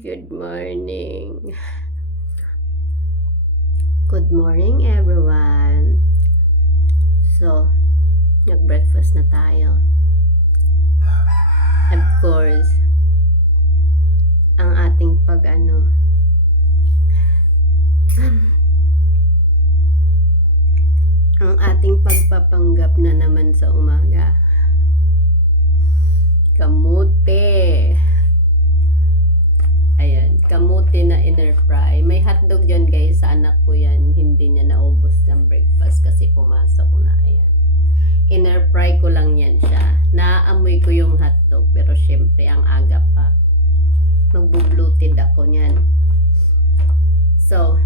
Good morning. Good morning, everyone. So, nag-breakfast na tayo. Of course, ang ating ang ating pagpapanggap na naman sa umaga. Kamote. Ayan, kamote na inner fry. May hotdog dyan guys, sa anak ko yan. Hindi niya naubos ng breakfast kasi pumasok ko na. Ayan. Inner fry ko lang yan siya. Naaamoy ko yung hotdog pero syempre ang aga pa. Magbublutid ako niyan. So,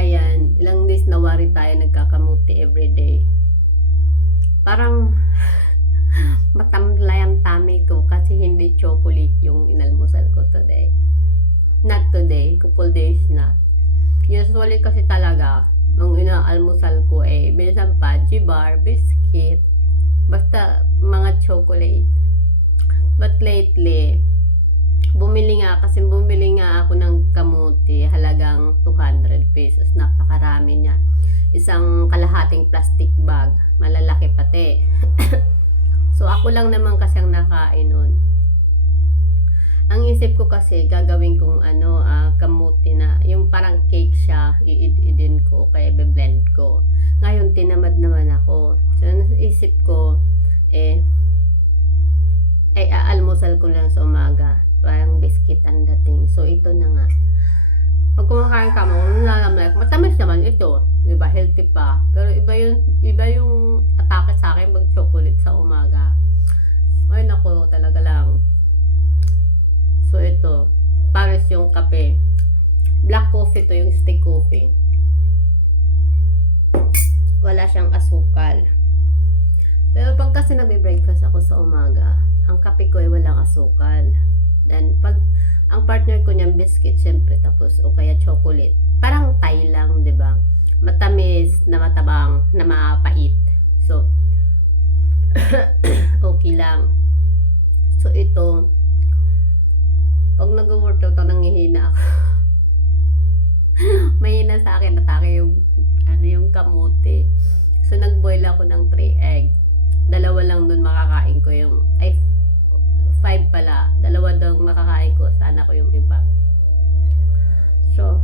ayan, ilang days na wari tayo nagkakamuti everyday. Parang matamlay ang tummy ko kasi hindi chocolate yung inalmusal ko today. Not today, couple days na. Usually kasi talaga, ang inaalmusal ko minsan fudgy bar, biscuit, basta mga chocolate. But lately, bumili nga ako ng kamuti, halagang 200 pesos. Napakarami niya. Isang kalahating plastic bag, malalaki pati. So ako lang naman kasi ang nakain nun. Ang isip ko kasi gagawin kong kamuti na yung parang cake siya, iidin ko kaya be-blend ko. Ngayon tinamad naman ako. So isip ko aalmusal ko lang sa umaga. Parang biscuit ang dating. So ito na nga. Pag kumakain ka mo, nalamlay, matamis naman ito. Diba? Healthy pa. Pero iba yung atake sa akin mag-chocolate sa umaga. Ay nako, talaga lang. So ito, pares yung kape. Black coffee to, yung stick coffee. Wala siyang asukal. Pero pag kasi nagbe-breakfast ako sa umaga, ang kape ko ay walang asukal. Then pag ang partner ko niyang biscuit, syempre, tapos o kaya chocolate. Parang Thai lang, 'di ba? Matamis, na matabang, na mapait. So okay lang. So ito, pag nag-workout ako, nanghihina ako. Mahina sa akin, atake yung kamote. So nag-boil ako ng 3 egg. Dalawa lang dun makakain ko yung 5 pala. Dalawa daw makakain ko. Sana ko yung iba. So,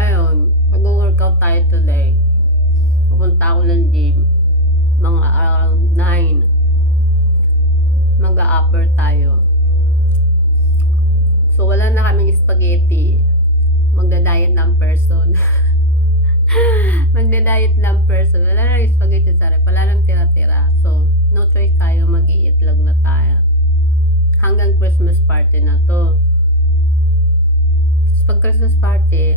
ayun. Mag-workout tayo today. Pupunta ako ng gym. Mga around 9. Mag-a-upper tayo. So, wala na kaming spaghetti. Magda-diet ng person. Magda-diet ng person. Wala na rin spaghetti sa rep. Wala nang tira-tira. So, no choice tayo. Mag-iitlog na tayo. Hanggang Christmas party na to. So, pag Christmas party,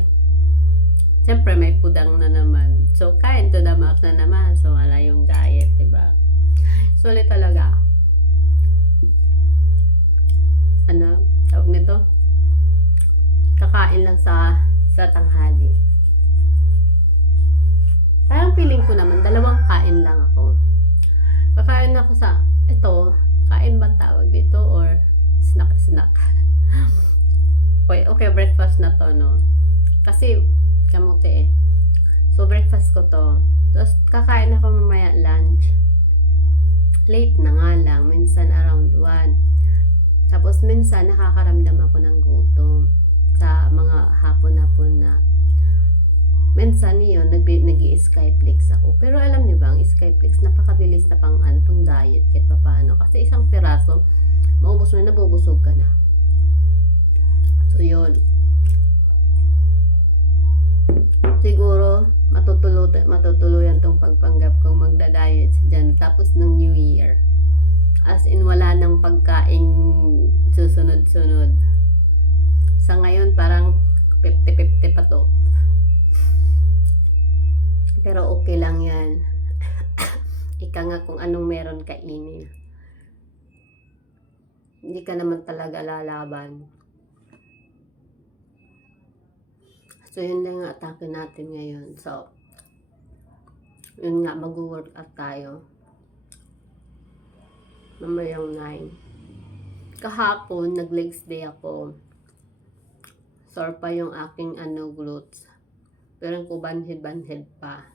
siyempre may pudang na naman. So, kain to the max na naman. So, wala yung diet, diba? So, ulit talaga. Tawag nito? Kakain lang sa tanghali. Parang feeling ko naman, 2 kain lang ako. Kakain ako sa, ito, kain ba tawag dito or snack? Okay, breakfast na to, no? Kasi, kamote So, breakfast ko to. Tapos, kakain ako mamaya lunch. Late na nga lang, minsan around 1. Tapos, minsan nakakaramdam ako ng gutom sa mga hapon-hapon na. Minsan yun, nag-i-Skyflix ako. Pero alam niyo ba, ang Skyflix, napakabilis na pang diet, kahit pa paano. Kasi isang piraso, maubos mo na, nabubusog ka na. So, yun. Siguro, matutuluyan tong pagpanggap kong magda-diet dyan. Tapos ng New Year. As in, wala nang pagkain susunod-sunod. Sa ngayon, parang 50-50 pa to. Pero okay lang yan. Ika nga kung anong meron kainin. Hindi ka naman talaga lalaban. So, yun lang ang atake natin ngayon. So, yun nga, mag-workout tayo. Mamayang 9. Kahapon, nag-legs day ako. sore pa yung aking glutes. Pero ko banhid pa.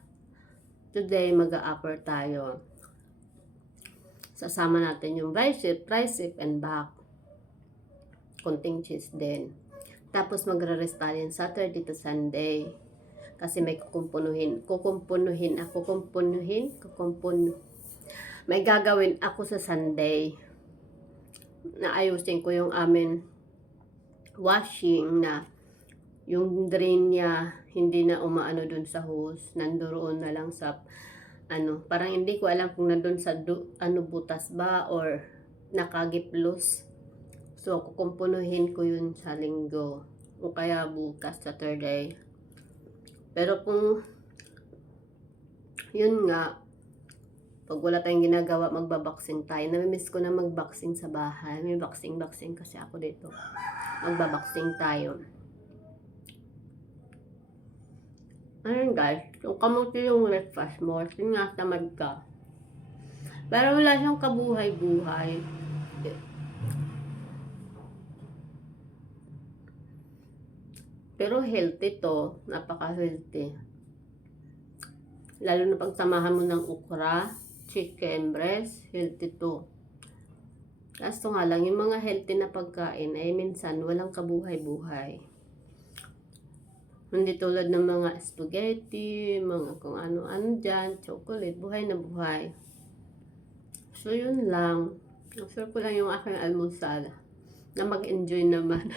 Today, mag-a-upper tayo. Sasama natin yung bicep, tricep, and back. Konting chest din. Tapos magre-rest tayo Saturday to Sunday. Kasi may kukumpunuhin. May gagawin ako sa Sunday. Naayusin ko yung amin washing na yung drain niya hindi na umaano dun sa hose. Nandoon na lang sa parang hindi ko alam kung nandun sa butas ba or nakagiplos. So, kukumpunuhin ko yun sa linggo. O kaya bukas, Saturday. Pero kung yun nga, pag wala tayong ginagawa, magbaboxing tayo. Namimiss ko na magboxing sa bahay. May boxing kasi ako dito. Magbaboxing tayo. Ayun guys, kung kamuti yung breakfast mo, tinatamad ka. Pero wala siyang kabuhay-buhay. Pero healthy to, napaka-healthy. Lalo na pagsamahan mo ng okra, chicken breast, healthy to. Kaso nga lang, yung mga healthy na pagkain ay minsan walang kabuhay-buhay. Hindi tulad ng mga spaghetti, mga kung ano-ano dyan, chocolate, buhay na buhay. So yun lang. Share ko lang yung aking almusal na mag-enjoy naman.